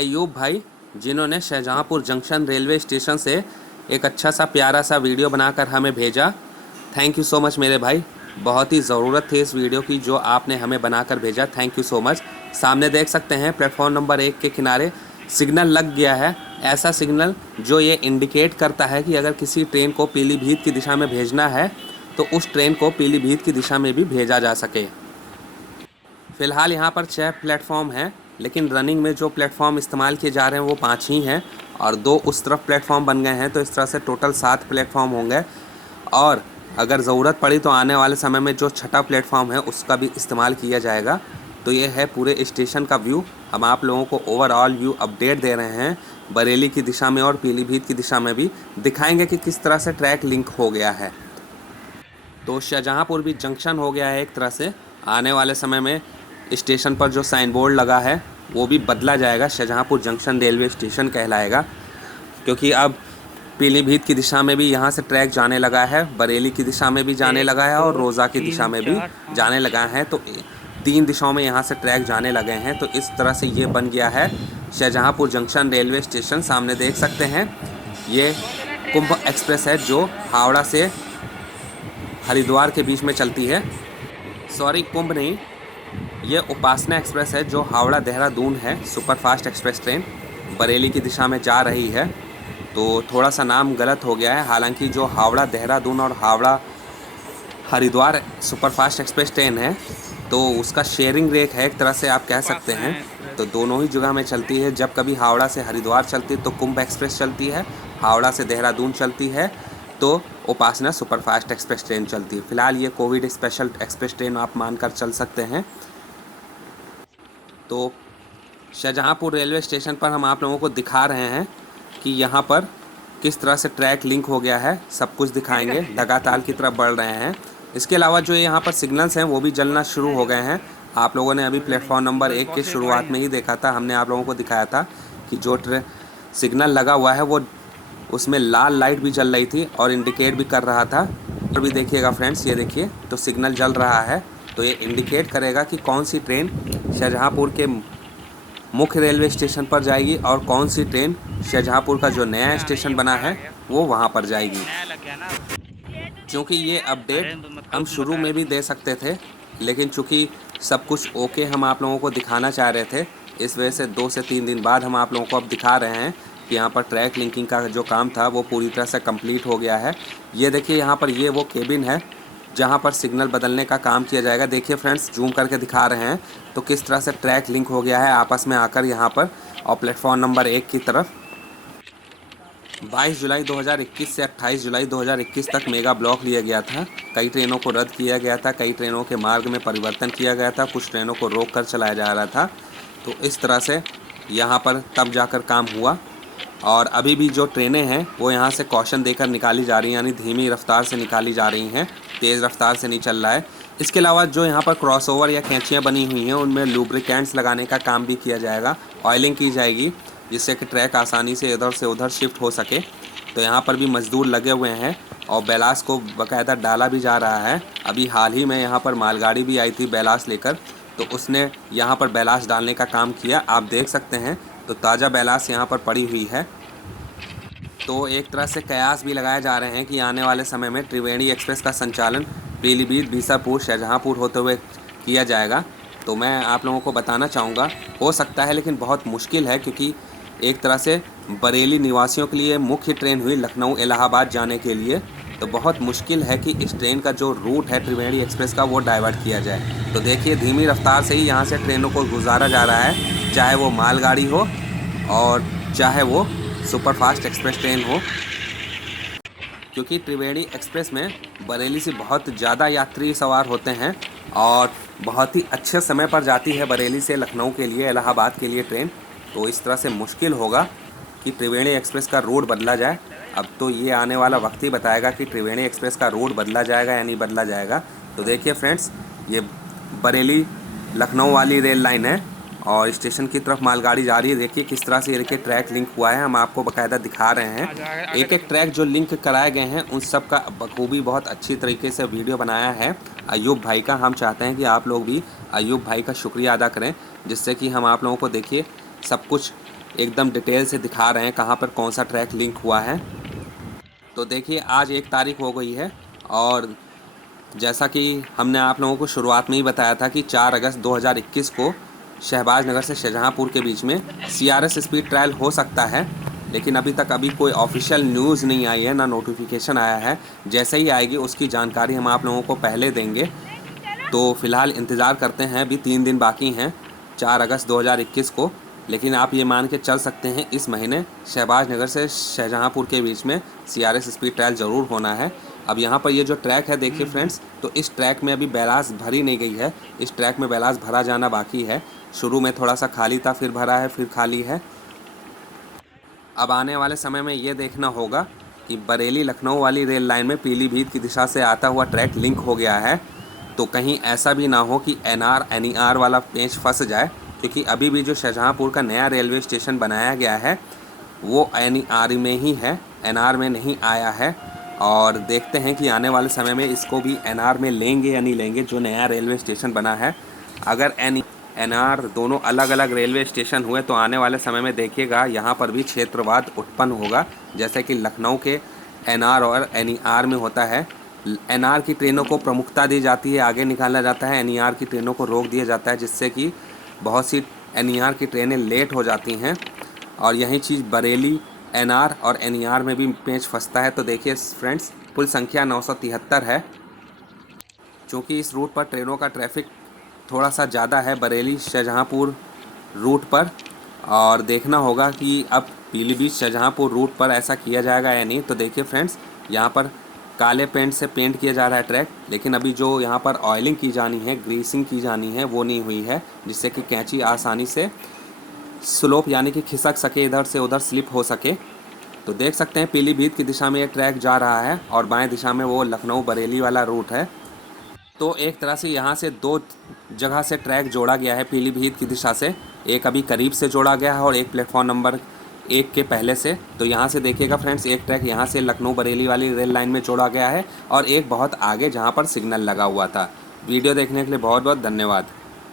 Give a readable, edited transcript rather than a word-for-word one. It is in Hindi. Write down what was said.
अयूब भाई, जिन्होंने शाहजहाँपुर जंक्शन रेलवे स्टेशन से एक अच्छा सा प्यारा सा वीडियो बनाकर हमें भेजा। थैंक यू सो मच मेरे भाई, बहुत ही ज़रूरत थी इस वीडियो की जो आपने हमें बनाकर भेजा। Thank you so much. सामने देख सकते हैं प्लेटफॉर्म नंबर 1 के किनारे सिग्नल लग गया है। ऐसा सिग्नल जो ये इंडिकेट करता है कि अगर किसी ट्रेन को पीलीभीत की दिशा में भेजना है तो उस ट्रेन को पीलीभीत की दिशा में भी भेजा जा सके। फ़िलहाल यहाँ पर 6 प्लेटफॉर्म हैं, लेकिन रनिंग में जो प्लेटफॉर्म इस्तेमाल किए जा रहे हैं वो 5 ही हैं और 2 उस तरफ प्लेटफॉर्म बन गए हैं। तो इस तरह से टोटल 7 प्लेटफॉर्म होंगे और अगर ज़रूरत पड़ी तो आने वाले समय में जो छठा प्लेटफॉर्म है उसका भी इस्तेमाल किया जाएगा। तो ये है पूरे स्टेशन का व्यू। हम आप लोगों को ओवरऑल व्यू अपडेट दे रहे हैं। बरेली की दिशा में और पीलीभीत की दिशा में भी दिखाएंगे कि किस तरह से ट्रैक लिंक हो गया है। तो शाहजहाँपुर भी जंक्शन हो गया है एक तरह से। आने वाले समय में स्टेशन पर जो साइन बोर्ड लगा है वो भी बदला जाएगा, शाहजहाँपुर जंक्शन रेलवे स्टेशन कहलाएगा, क्योंकि अब पीलीभीत की दिशा में भी यहाँ से ट्रैक जाने लगा है, बरेली की दिशा में भी जाने लगा है और रोज़ा की दिशा में भी जाने लगा है। तो 3 दिशाओं में यहाँ से ट्रैक जाने लगे हैं। तो इस तरह से ये बन गया है शाहजहाँपुर जंक्शन रेलवे स्टेशन। सामने देख सकते हैं ये कुंभ एक्सप्रेस है जो हावड़ा से हरिद्वार के बीच में चलती है। सॉरी, कुंभ नहीं, ये उपासना एक्सप्रेस है जो हावड़ा देहरादून है। सुपरफास्ट एक्सप्रेस ट्रेन बरेली की दिशा में जा रही है। तो थोड़ा सा नाम गलत हो गया है, हालांकि जो हावड़ा देहरादून और Howrah Haridwar superfast express train है तो उसका शेयरिंग रेक है एक तरह से आप कह सकते हैं। तो दोनों ही जगह में चलती है। जब कभी हावड़ा से हरिद्वार चलती है तो कुंभ एक्सप्रेस चलती है, हावड़ा से देहरादून चलती है तो उपासना सुपरफास्ट एक्सप्रेस ट्रेन चलती है। फ़िलहाल ये कोविड स्पेशल एक्सप्रेस ट्रेन आप मानकर चल सकते हैं। तो शाहजहाँपुर रेलवे स्टेशन पर हम आप लोगों को दिखा रहे हैं कि यहाँ पर किस तरह से ट्रैक लिंक हो गया है, सब कुछ दिखाएंगे। लगातार की तरफ बढ़ रहे हैं। इसके अलावा जो यहाँ पर सिग्नल्स हैं वो भी जलना शुरू हो गए हैं। आप लोगों ने अभी प्लेटफॉर्म नंबर 1 के शुरुआत में ही देखा था, हमने आप लोगों को दिखाया था कि जो सिग्नल लगा हुआ है वो उसमें लाल लाइट भी जल रही थी और इंडिकेट भी कर रहा था। और भी देखिएगा फ्रेंड्स, ये देखिए तो सिग्नल जल रहा है। तो ये इंडिकेट करेगा कि कौन सी ट्रेन शाहजहाँपुर के मुख्य रेलवे स्टेशन पर जाएगी और कौन सी ट्रेन शाहजहाँपुर का जो नया स्टेशन बना है वो वहाँ पर जाएगी। क्योंकि ये अपडेट हम शुरू में भी दे सकते थे, लेकिन चूँकि सब कुछ ओके हम आप लोगों को दिखाना चाह रहे थे, इस वजह से 2 से 3 दिन बाद हम आप लोगों को अब दिखा रहे हैं कि यहाँ पर ट्रैक लिंकिंग का जो काम था वो पूरी तरह से कंप्लीट हो गया है। ये देखिए यहाँ पर ये वो केबिन है जहाँ पर सिग्नल बदलने का काम किया जाएगा। देखिए फ्रेंड्स, जूम करके दिखा रहे हैं तो किस तरह से ट्रैक लिंक हो गया है आपस में आकर यहाँ पर। और प्लेटफॉर्म नंबर 1 की तरफ 22 जुलाई 2021 से 28 जुलाई 2021 तक मेगा ब्लॉक लिया गया था। कई ट्रेनों को रद्द किया गया था, कई ट्रेनों के मार्ग में परिवर्तन किया गया था, कुछ ट्रेनों को रोक कर चलाया जा रहा था। तो इस तरह से यहाँ पर तब जाकर काम हुआ। और अभी भी जो ट्रेनें हैं वो यहाँ से कॉशन देकर निकाली जा रही हैं, यानी धीमी रफ्तार से निकाली जा रही हैं, तेज़ रफ्तार से नहीं चल रहा है। इसके अलावा जो यहाँ पर क्रॉसओवर या कैंचियाँ बनी हुई हैं उनमें लुब्रिकेंट्स लगाने का काम भी किया जाएगा, ऑयलिंग की जाएगी, जिससे कि ट्रैक आसानी से इधर से उधर शिफ्ट हो सके। तो यहाँ पर भी मज़दूर लगे हुए हैं और बैलास को बाकायदा डाला भी जा रहा है। अभी हाल ही में यहाँ पर मालगाड़ी भी आई थी बैलास लेकर, तो उसने यहाँ पर बैलास डालने का काम किया, आप देख सकते हैं। तो ताज़ा बैलास यहाँ पर पड़ी हुई है। तो एक तरह से कयास भी लगाए जा रहे हैं कि आने वाले समय में त्रिवेणी एक्सप्रेस का संचालन पीलीभीत, बीसापुर, शाहजहाँपुर होते हुए किया जाएगा। तो मैं आप लोगों को बताना चाहूँगा, हो सकता है लेकिन बहुत मुश्किल है, क्योंकि एक तरह से बरेली निवासियों के लिए मुख्य ट्रेन हुई लखनऊ इलाहाबाद जाने के लिए। तो बहुत मुश्किल है कि इस ट्रेन का जो रूट है त्रिवेणी एक्सप्रेस का वो डाइवर्ट किया जाए। तो देखिए धीमी रफ्तार से ही यहाँ से ट्रेनों को गुजारा जा रहा है, चाहे वो मालगाड़ी हो और चाहे वो सुपरफास्ट एक्सप्रेस ट्रेन हो, क्योंकि त्रिवेणी एक्सप्रेस में बरेली से बहुत ज़्यादा यात्री सवार होते हैं और बहुत ही अच्छे समय पर जाती है बरेली से लखनऊ के लिए, इलाहाबाद के लिए ट्रेन। तो इस तरह से मुश्किल होगा कि त्रिवेणी एक्सप्रेस का रूट बदला जाए। अब तो ये आने वाला वक्त ही बताएगा कि त्रिवेणी एक्सप्रेस का रूट बदला जाएगा या नहीं बदला जाएगा। तो देखिए फ्रेंड्स, ये बरेली लखनऊ वाली रेल लाइन है और स्टेशन की तरफ मालगाड़ी जा रही है। देखिए किस तरह से ये देखिए ट्रैक लिंक हुआ है, हम आपको बाकायदा दिखा रहे हैं। एक एक ट्रैक जो लिंक कराए गए हैं उन सब का बखूबी बहुत अच्छी तरीके से वीडियो बनाया है अयूब भाई का। हम चाहते हैं कि आप लोग भी अयूब भाई का शुक्रिया अदा करें, जिससे कि हम आप लोगों को देखिए सब कुछ एकदम डिटेल से दिखा रहे हैं कहाँ पर कौन सा ट्रैक लिंक हुआ है। तो देखिए आज 1 तारीख हो गई है और जैसा कि हमने आप लोगों को शुरुआत में ही बताया था कि 4 अगस्त 2021 को शहबाज नगर से शाहजहाँपुर के बीच में CRS स्पीड ट्रायल हो सकता है, लेकिन अभी तक कोई ऑफिशियल न्यूज़ नहीं आई है, ना नोटिफिकेशन आया है। जैसे ही आएगी उसकी जानकारी हम आप लोगों को पहले देंगे। तो फ़िलहाल इंतज़ार करते हैं, अभी 3 दिन बाकी हैं 4 अगस्त 2021 को। लेकिन आप ये मान के चल सकते हैं इस महीने शहबाज नगर से शाहजहाँपुर के बीच में CRS स्पीड ट्रायल ज़रूर होना है। अब यहाँ पर ये जो ट्रैक है देखिए फ्रेंड्स, तो इस ट्रैक में अभी बैलास भरी नहीं गई है, इस ट्रैक में बैलास भरा जाना बाकी है। शुरू में थोड़ा सा खाली था, फिर भरा है, फिर खाली है। अब आने वाले समय में ये देखना होगा कि बरेली लखनऊ वाली रेल लाइन में पीलीभीत की दिशा से आता हुआ ट्रैक लिंक हो गया है, तो कहीं ऐसा भी ना हो कि NR NER वाला पेंच फंस जाए, क्योंकि अभी भी जो शाहजहाँपुर का नया रेलवे स्टेशन बनाया गया है वो NER में ही है, NR में नहीं आया है। और देखते हैं कि आने वाले समय में इसको भी NR में लेंगे या नहीं लेंगे, जो नया रेलवे स्टेशन बना है। अगर NR दोनों अलग अलग रेलवे स्टेशन हुए तो आने वाले समय में देखिएगा यहाँ पर भी क्षेत्रवाद उत्पन्न होगा, जैसे कि लखनऊ के NR और NER में होता है। NR की ट्रेनों को प्रमुखता दी जाती है, आगे निकाला जाता है, NER की ट्रेनों को रोक दिया जाता है, जिससे कि बहुत सी NER की ट्रेनें लेट हो जाती हैं। और यही चीज़ बरेली NR और NER में भी पेंच फंसता है। तो देखिए फ्रेंड्स, कुल संख्या 973 है। चूँकि इस रूट पर ट्रेनों का ट्रैफिक थोड़ा सा ज़्यादा है बरेली शाहजहाँपुर रूट पर, और देखना होगा कि अब पीलीभीत शाहजहाँपुर रूट पर ऐसा किया जाएगा या नहीं। तो देखिए फ्रेंड्स, यहाँ पर काले पेंट से पेंट किया जा रहा है ट्रैक, लेकिन अभी जो यहाँ पर ऑयलिंग की जानी है, ग्रीसिंग की जानी है, वो नहीं हुई है, जिससे कि कैंची आसानी से स्लोप यानी कि खिसक सके, इधर से उधर स्लिप हो सके। तो देख सकते हैं पीलीभीत की दिशा में ये ट्रैक जा रहा है और बाएं दिशा में वो लखनऊ बरेली वाला रूट है। तो एक तरह से यहाँ से 2 जगह से ट्रैक जोड़ा गया है पीलीभीत की दिशा से, एक अभी करीब से जोड़ा गया है और एक प्लेटफॉर्म नंबर 1 के पहले से। तो यहाँ से देखिएगा फ्रेंड्स, एक ट्रैक यहाँ से लखनऊ बरेली वाली रेल लाइन में जोड़ा गया है और एक बहुत आगे जहाँ पर सिग्नल लगा हुआ था। वीडियो देखने के लिए बहुत बहुत धन्यवाद।